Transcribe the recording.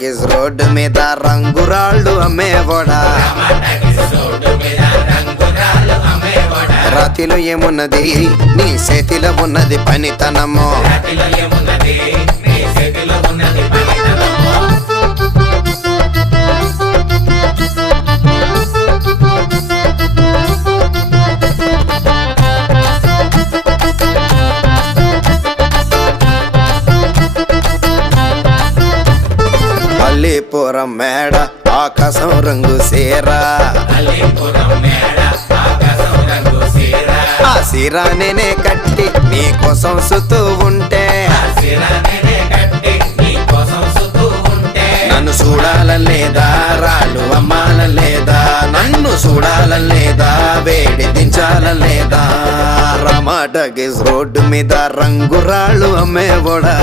Road మీద రంగురాళ్ళు అమ్మేవాడా, రాతిలో ఏమున్నది నీ చేతిలో ఉన్నది పనితనము. అల్లీపురం మేడ ఆకాశం రంగు సీరా, ఆ సీరా నేనే కట్టి నీ కోసం సుతూ ఉంటే, నన్ను చూడాలలేదా రాళ్ళు అమ్మాలలేదా, నన్ను చూడాలలేదా వేడి దించాలలేదా. రమాటగిస్ రోడ్డు మీద రంగురాళ్ళు అమ్మేవాడా,